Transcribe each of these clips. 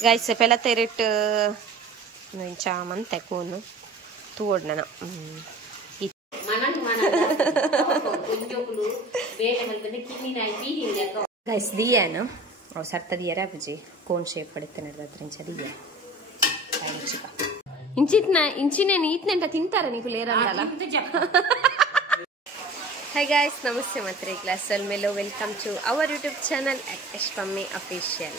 Guys, pela teret caman tekunu tu ordnana. Guys, dia na. Oh, sarta dia ra puji. Cone shape padette nadratrincha dia. Inchine neatne anta tintara niku lerandala. Hi guys, namaste matre class Melo. Welcome to our YouTube channel at Ashpammi Official.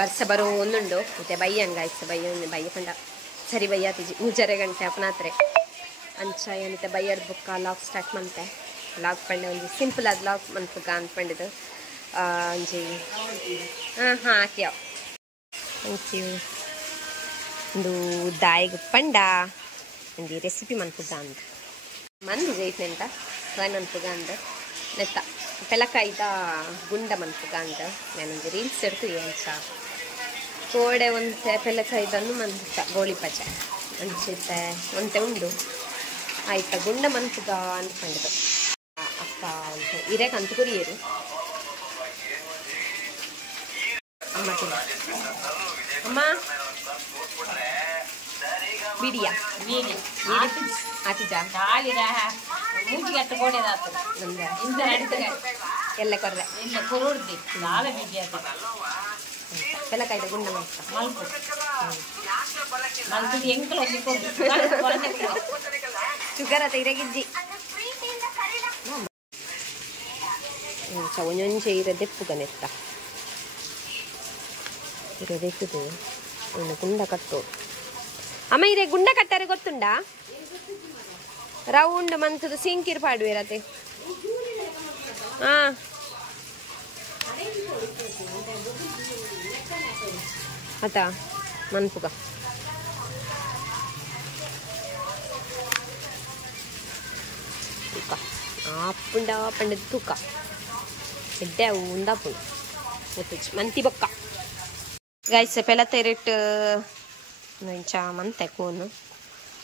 ಬರ್ಸ ಬರೋ ಒಂದುಂಡು ಮತ್ತೆ ಬಯ್ಯನ್ guys ಬಯ್ಯ ಪಂಡ ಸರಿ ಬಯ್ಯಾತಿಜಿ ಮುಜರೆ ಗಂಟೆ ಅಪನಾತ್ರೆ ಅಂಚ ಏನಿತ್ತೆ ಬಯ್ಯಡ್ ಬುಕ್ಕ log start ಮಂತೆ log ಪಂಡೆ ಒಂದು simple ಆದ log ಮಂತ್ಗ ಅನ್ಪಂಡಿದ್ದು ಒಂಜಿ ಹಾಕ್ಯಾವ ಥ್ಯಾಂಕ್ ಯು ಒಂದು ದಾಯಿಗೆ ಪಂಡ ಒಂದು ರೆಸಿಪಿ ಮನ್ಪುಗ ಅಂದ ಮಂದಿ ಜೈತ್ನೆ ಅಂತ ಸ್ವಯಂ ಮನ್ಪುಗ ಅಂದ ನೆತ್ತ ಪೆಲಕಾಯ್ದ ಗುಂಡ ಮನ್ಪುಗ ಅಂದ ನಾನೊಂದು ರೀಲ್ಸ್ ಎಡ್ತು ಏನ್ಸ ಕೋಡೆ ಒಂತೆ ಪೆಲಕಾಯ್ದನ್ನು ಮಂತ ಗೋಳಿ ಪಚೆ ಅಂಚಿತ್ತೆ ಒಂತೆ ಉಂಡು ಆಯ್ತಾ ಗುಂಡ ಮನ್ಪುಗ ಅನ್ಕೊಂಡಿದ್ದು ಅಕ್ಕ ಅಂತ ಇರಕ್ಕೆ ಅಂತ ಕುರಿಯರು ಅಮ್ಮ ಅಮ್ಮ ಬಿಡಿಯಾ ಆತಿಜಾ ಮೂಟಿಗಟ್ಟು ಕೋಡೆದಾತು ಎಲ್ಲ ಕೊರ್ರೆ ಇಲ್ಲ ಕೊರೂರ್ದಿ ನಾಳೆ ಬಿಡಿ ಪೆಲಕಾಯ್ದ ಗುಂಡ ಮಲ್ಪು ಮಲ್ಪು ಎಂಕಲು ಶುಗರ್ ಆತ ಇರಗಿದ್ದಿ ಒಂಚೆ ಇರದೆಪ್ಪುಗನೆತ್ತ ಇರದೆಕ್ಕುದು ಇನ್ನು ಗುಂಡ ಕಟ್ಟು ಅಮ್ಮ ಇರೇ ಗುಂಡ ಕಟ್ಟಾರೆ ಗೊತ್ತುಂಡಾ ರೌಂಡ್ ಮಂತದ ಸಿಂಕಿರ್ ಪಾಡುವಿರತೆ ಹಾ ಆತಾ ಮನ್ಪುಗ ತೂಕ ಆಪುಂಡ ಪಂಡದ ತೂಕ ಎಡ್ಡೆ ಉಂದಾಪುಂಡು ಗೊತ್ತು ಮಂತಿ ಬೊಕ್ಕ ಗೈಸ್ ಪೆಲ ತೆರೆಟ್ ಮಂತೆ ಕೋನು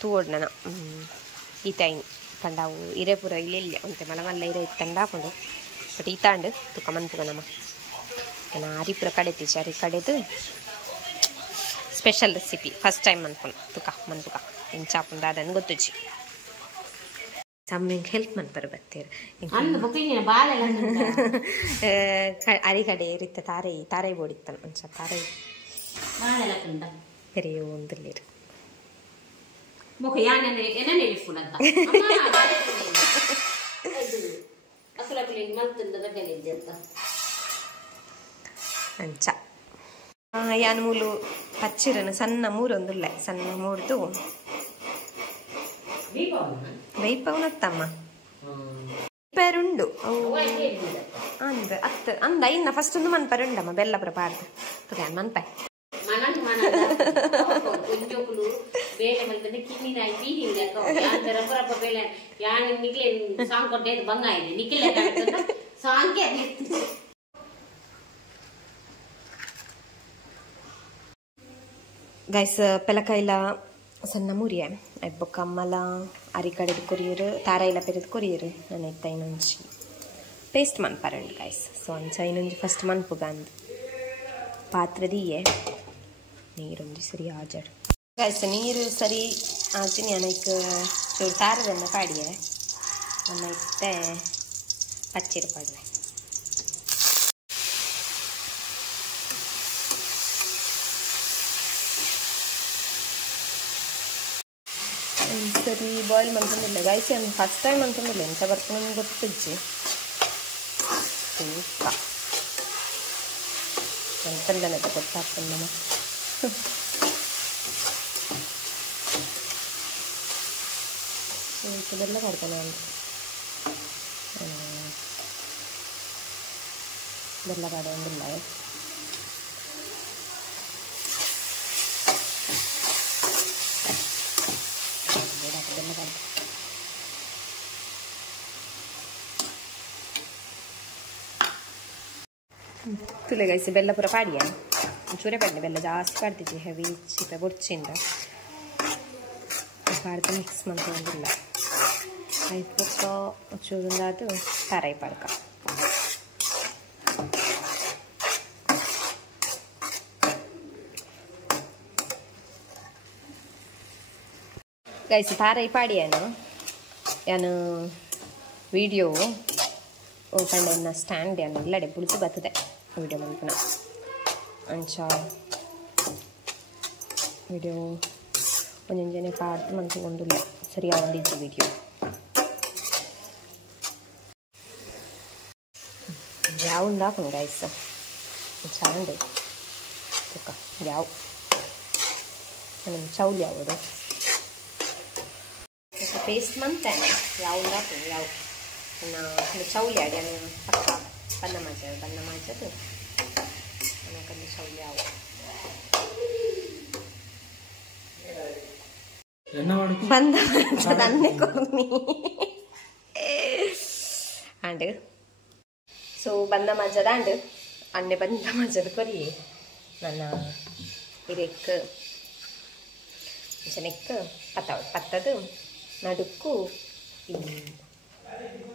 ತೂಡ್ನನ ಈ ಟೈಮ್ ಪಂಡಾವು ಇರೇ ಪೂರ ಇಲ್ಲ ಒಂತೆ ಮಲ ಮಲ್ಲ ಇರೇ ಇತ್ತಂಡಾಪುಂಡು ಬಟ್ ಈತಾಂಡು ತುಕ ಮನ್ಪುಗ ನಮ್ಮ ನಾನು ಆರಿಪುರ ಕಡೆತಿ ಚಾರಿ ಕಡೆದು ಸ್ಪೆಷಲ್ ರೆಸಿಪಿ ಫಸ್ಟ್ ಟೈಮ್ ಮನ್ಪುಂಡು ತುಕ ಮನ್ಪುಗ ಎಂಚಾಪುಂಡ ಅದನ್ನು ಗೊತ್ತುಜಿ ಸಮ್ಮಿಂಗ್ ಹೆಲ್ಪ್ ಮನ್ಪರು ಬರ್ತೀರಿ ಅರಿ ಕಡೆ ಇರುತ್ತೆ ತಾರೈ ಬೋಡಿತ್ತನು ಒಂಚ ತಾರೈ பெரிய ஒன்றில் ಅಂಚ ಯಾನ್ ಮೂಲು ಪಚ್ಚಿರನು ಸಣ್ಣ ಮೂರೊಂದುಲ್ಲ ಸಣ್ಣ ಮೂರ್ದು ವೈಪವನತ್ತಮ್ಮ ಪೆರುಂಡು ಅಂದ ಅತ್ತ ಅಂದ ಇನ್ನ ಫಸ್ಟ್ ಒಂದು ಮನ್ಪರುಂಡಮ್ಮ ಬೆಲ್ಲ ಪ್ರಪಾರ್ದು ಮನ್ಪ ಗೈಸ್ ಪೆಲಕಾಯಿಲ ಸಣ್ಣ ಮುರಿಯ ಬೊಕ್ಕ ಅಮ್ಮಲ ಅರಿ ಕಡೆದು ಕೊರಿಯರು ತಾರಾಯಿಲ ಪೆರೆದು ಕೊರಿಯರು ನಾನು ಇತ್ತ ಇನ್ನೊಂಜಿ ಟೇಸ್ಟ್ ಮನ್ಪರಂಡು ಗೈಸ್ ಸೊ ಅಂಚ ಇನ್ನೊಂಜಿ ಫಸ್ಟ್ ಮನ್ಪುಗ ಅಂದು ಪಾತ್ರದಿಯೇ ನೀರೊಂದು ಸರಿ ಆಜಾಡು ಗೈಸ್ ನೀರು ಸರಿ ಆಚಿನಿ ಅನಕ್ಕೆ ಚೂರು ತಾರದನ್ನ ಪಾಡಿಯೆ ನನ್ನ ಇತ್ತೆ ಪಚ್ಚಿರು ಪಾಡುವೆ ಸರಿ ಬಾಯ್ಲ್ ಮಾಡ್ಕೊಂಡಿಲ್ಲ ಗೈಸ್ ಏನು ಫಸ್ಟ್ ಟೈಮ್ ಅಂತಂದಿಲ್ಲ ಎಂತ ಬರ್ಕೊಂಡು ಗೊತ್ತಿಜ್ಜಿ ಎಂತಂದನದ ಗೊತ್ತಾಗ್ತದೆ ನಮ್ಮ ಇದೆಲ್ಲ ಕಡ್ತಾನೆ ಇದೆಲ್ಲ ಕಡೆಯೊಂದಿಲ್ಲ ತುಲೆ ಗೈಸಿ ಬೆಲ್ಲ ಪೂರ ಪಾಡಿಯ ಒಂಚೂರೇ ಪಡ್ಡೆ ಬೆಲ್ಲ ಜಾಸ್ತಿ ಪಾಡ್ತಿದ್ವಿ ಹೆವಿ ಚಿಕ್ಕ ಬೊಡ್ಚಿಂದ ಪಾಡ್ದು ಮಿಕ್ಸ್ ಮಾಡ್ಕೊಂಡಿಲ್ಲ ಐಪಕ್ಕ ಒಂಚೂರಿಂದಾದು ತಾರೈ ಪಾಡ್ಕ ಗೈಸ್ ತಾರೈ ಪಾಡಿಯಾನು ಯಾನು ವಿಡಿಯೋ ಪಂಡ ಸ್ಟ್ಯಾಂಡ್ ಯಾನು ಇಲ್ಲಡೆ ಪುಳಿತು ಬರ್ತದೆ ವಿಡಿಯೋ ಮಲ್ಪನ ಅಂಚ ವಿಡಿಯೋ ಒಂಜೊಂಜನೆ ಪಾಡ್ದು ಮನ್ಪಗೊಂಡಿಲ್ಲ ಸರಿಯಾಗಿ ಒಂದಿತ್ತು ವಿಡಿಯೋ ಯಾವ ಉಂದಾಕನು ಗೈಸ್ ಚಾಂಡ್ ತುಕ್ಕ ಯಾವ ಚೌಲಿ ಯಾವುದು ಪೇಸ್ಟ್ ಮಂತಾನೆ ಯಾವ ಉಂದಾಕನು ಯಾವ ಚೌಲಿ ಆಡಿ ಪಕ್ಕ ಬನ್ನ ಮಾಡ್ಸೋದು ನನಗೆ ಚೌಲಿ ಯಾವ ಬಂದ ಅನ್ನೆ ಕೊರ್ನಿ ಅಂಡ್ ಸೊ ಬಂದ ಮಜದ ಅಂಡ್ ಅನ್ನೆ ಬಂದ ಮಜದ ಕೊರಿ ನನ್ನ ಹಿರೇಕ್ ಜನಕ್ಕೆ ಪತ್ತದು ನಡುಕು ಈ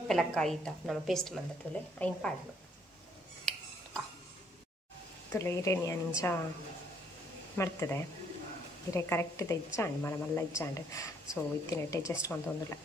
ಪೆಲಕ್ಕಾಯಿ ನಮ್ಮ ಪೇಸ್ಟ್ ಮಂದ ತುಲೆ ಐನ್ ಪಾಡ್ನು ತುಲೆ ಹಿರೇನಿ ಅಂಚ ಮಾಡ್ತದೆ ಹಿರೇ ಕರೆಕ್ಟ್ ಇದೆ ಇಚ್ಚಾಂಡ್ ಮಲ್ಲ ಇಚ್ಚಾಂಡ್ ಸೊ ಇತ್ತಿನ ಟೇಸ್ಟ್ ಒಂದೊಂದಿಲ್ಲ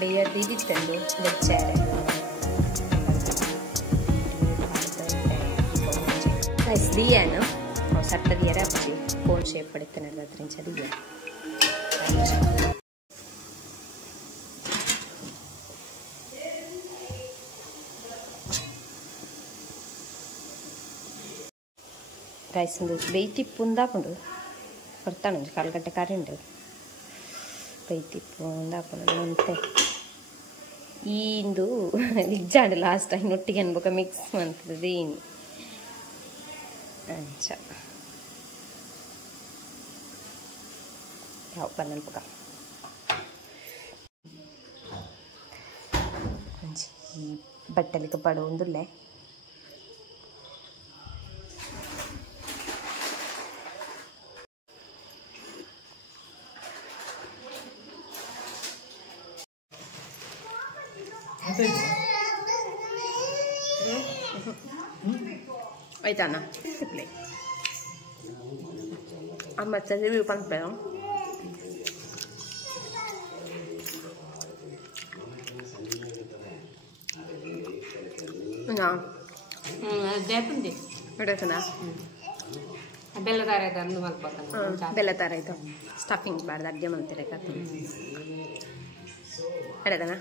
ಬೇಯದಿದ್ದಂದು ಬೆಚ್ಚಾರೆ ದಿಯಾನು ಸಟ್ಟ ದಿಯರ ಅಪ್ಪಿ ಕೋನ್ ಶೇಪ್ ಪಡಿತಾನಲ್ಲ ಅದ್ರಿಂದ ದಿಯ ರೈಸ್ ಒಂದು ಬೇಯ್ತಿಪ್ಪು ಉಂದಾಕೊಂಡು ಬರ್ತಾನೊಂದು ಕಾಲ್ಗಡ್ಡೆ ಕಾರಿಂಡು ಬೇಯ್ತಿಪ್ಪು ಉಂದಾಕೊಂಡು ಮತ್ತೆ ಇಂದು ನಿಜಾಂಡ್ ಲಾಸ್ಟ್ ಟೈಮ್ ಒಟ್ಟಿಗೆ ಅನ್ಬೇಕ ಮಿಕ್ಸ್ ಮಾಡ್ತದೆ ಏನು ಅಂಚ ಯಾವ ಬಂದನ್ಬೇಕ ಈ ಬಟ್ಟಲಿಗೆ ಪಡ ಒಂದುಲ್ಲೆ ಆಯ್ತಾನ ಮತ್ತೆ ರಿವ್ಯೂ ಪಂಪೇನು ದೇಪುಂಡಿ ಹೊಡತನ ಬೆಲ್ಲ ತರ ಇದೆ ಅಂದು ಮಲ್ಪಕ್ಕ ಬೆಲ್ಲ ತರ ಇದು ಸ್ಟಫಿಂಗ್ ಬಾರ್ದು ಅಡ್ಗೆ ಮಾಡ್ತಾರೆ ಕತ್ತು ಹಿಡದನ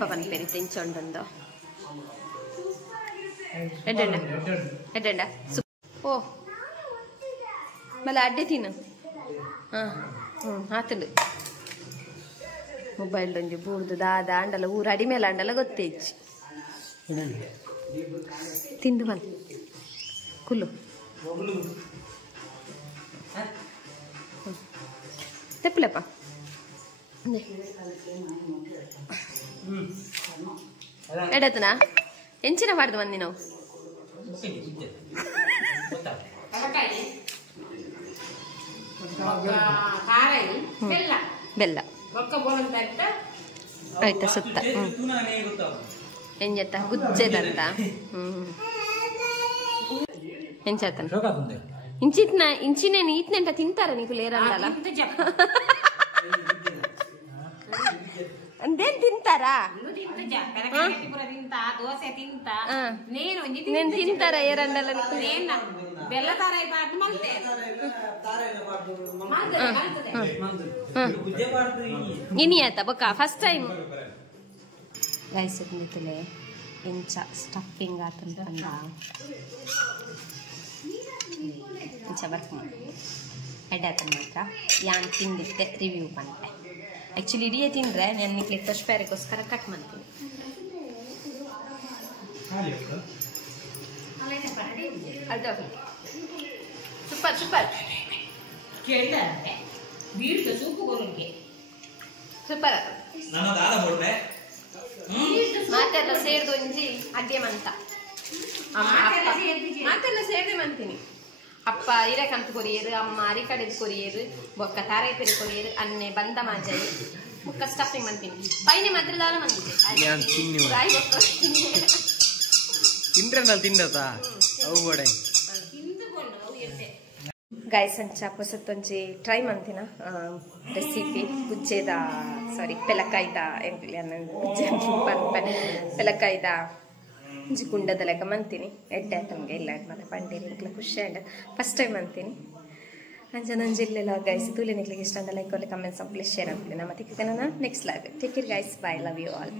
ಪವನ್ ಪೆರಿ ತೆಂಚೊಂಡೊಂದು ಎಡ್ಡೆಂಡ ಎಡ್ಡೆಂಡ ಓ ಮಲ್ಲ ಅಡ್ಡೆ ತಿನ್ನು ಆತಂಡು ಮೊಬೈಲ್ ಒಂಜಿ ಬೂರ್ದು ದಾದ ಅಂಡಲ ಊರು ಅಡಿಮೇಲೆ ಅಂಡಲ ಗೊತ್ತೇಜಿ ತಿಂದು ಮಲ್ ಕುಲ್ಲು ತೆಪ್ಪಲಪ್ಪ ಎಡತನ ಎಂಚಿನ ಮಾಡ್ದು ಮಂದಿ ನಾವು ಕಡಲೆಕಾಯಿ ಕಾರಾಯಿ ಬೆಲ್ಲ ಬೆಲ್ಲ ರೊಕ್ಕ ಬೋಲಂತ ಇತ್ತ ಆಯ್ತಾ ಸುತ್ತ ಎಂಜತ್ತ ಗುಜ್ಜೆದಂತ ಎಂಚತ್ತ ಇಂಚಿನೇನು ಈತ್ನೆಂಟ ತಿಂತಾರ ನೀವು ಲೇರಂದಲ್ಲ ಅಂದೇನ್ ತಿಂತಾರಾ ದೋಸೆ ತಿಂತ నేను తింటారా ఏరండల ಬೆಲ್ಲ ತಾರಾಯಿ ಮಲ್ತೆ ಇನಿ ಆಯ್ತಾ ಬೊಕ್ಕ ಫಸ್ಟ್ ಟೈಮ್ ಗೈಸ್ ನಿತಲೆ ಇಂಚ ಸ್ಟಫಿಂಗ್ ಆತಂತ ಇಂಚ ವರ್ಕ್ ಮಾಡಿ ಹೆಡ್ ಆತನ ಮಾತ್ರ ಯಾನ್ ತಿಂದಿತ್ತೆ ರಿವ್ಯೂ ಬಂತೆ ಆ್ಯಕ್ಚುಲಿ ಇಡೀ ತಿಂದರೆ ನಾನು ನಿಕ್ಲೆ ತೋಷ್ಪೇರೆಗೋಸ್ಕರ ಕಟ್ ಮಾಡ್ತೀನಿ ಅದು ಸೂಪರ್ ಸೂಪರ್ ಸೂಪರ್ ಮಾತೆಲ್ಲ ಸೇರ್ದು ಒಂಜಿ ಅಡ್ಗೆ ಮಂತ ಮಾತೆಲ್ಲ ಸೇರ್ದೆ ಮಂತೀನಿ ಅಪ್ಪ ಇರಕಂತ ಕೊರಿಯರು ಅಮ್ಮ ಅರಿಕಡೆದು ಕೊರಿಯರು ಬೊಕ್ಕ ತಾರೈಪೆರಿ ಕೊರಿಯರು ಅನ್ನೆ ಬಂದ ಮಾಜಾಯಿ ಮುಕ್ಕ ಸ್ಟಫಿಂಗ್ ಮಂತೀನಿ ಪೈನೆ ಮಾತ್ರ ದಾಲ ಮಂದಿದೆ ಗೈಸ್ ಅಂಚ ಪೊಸತ್ತೊಂಜಿ ಟ್ರೈ ಮಂತಿನ ರೆಸಿಪಿ ಗುಜ್ಜೆದ ಸಾರಿ ಪೆಲಕಾಯ್ದ ಪೆಲಕಾಯ್ದ ಒಂಜಿ ಕುಂಡದ ಲೆಕ್ಕ ಮಂತೀನಿ ಎಡ್ಡೆ ಆಯ್ತಮ್ಗೆ ಇಲ್ಲ ಮತ್ತೆ ಪಂಡೀರಿ ನಿಕ್ಲ ಖುಷಿ ಆಂಡ ಫಸ್ಟ್ ಟೈಮ್ ಅಂತೀನಿ ಅಂಚ ನನ್ನ ಜಿಲ್ಲೆಲ್ಲ ಗೈಸ್ ತೂಲೆ ನಿಕ್ಲಿಗೆ ಇಷ್ಟ ಅಂತ ಲೈಕ್ ಕೊಲ್ಲಿ ಕಮೆಂಟ್ಸ್ ಪ್ಲೀಸ್ ಶೇರ್ ಆಗ್ತೀನಿ ಮತ್ತೆ ನಾನು next live take care guys bye love you all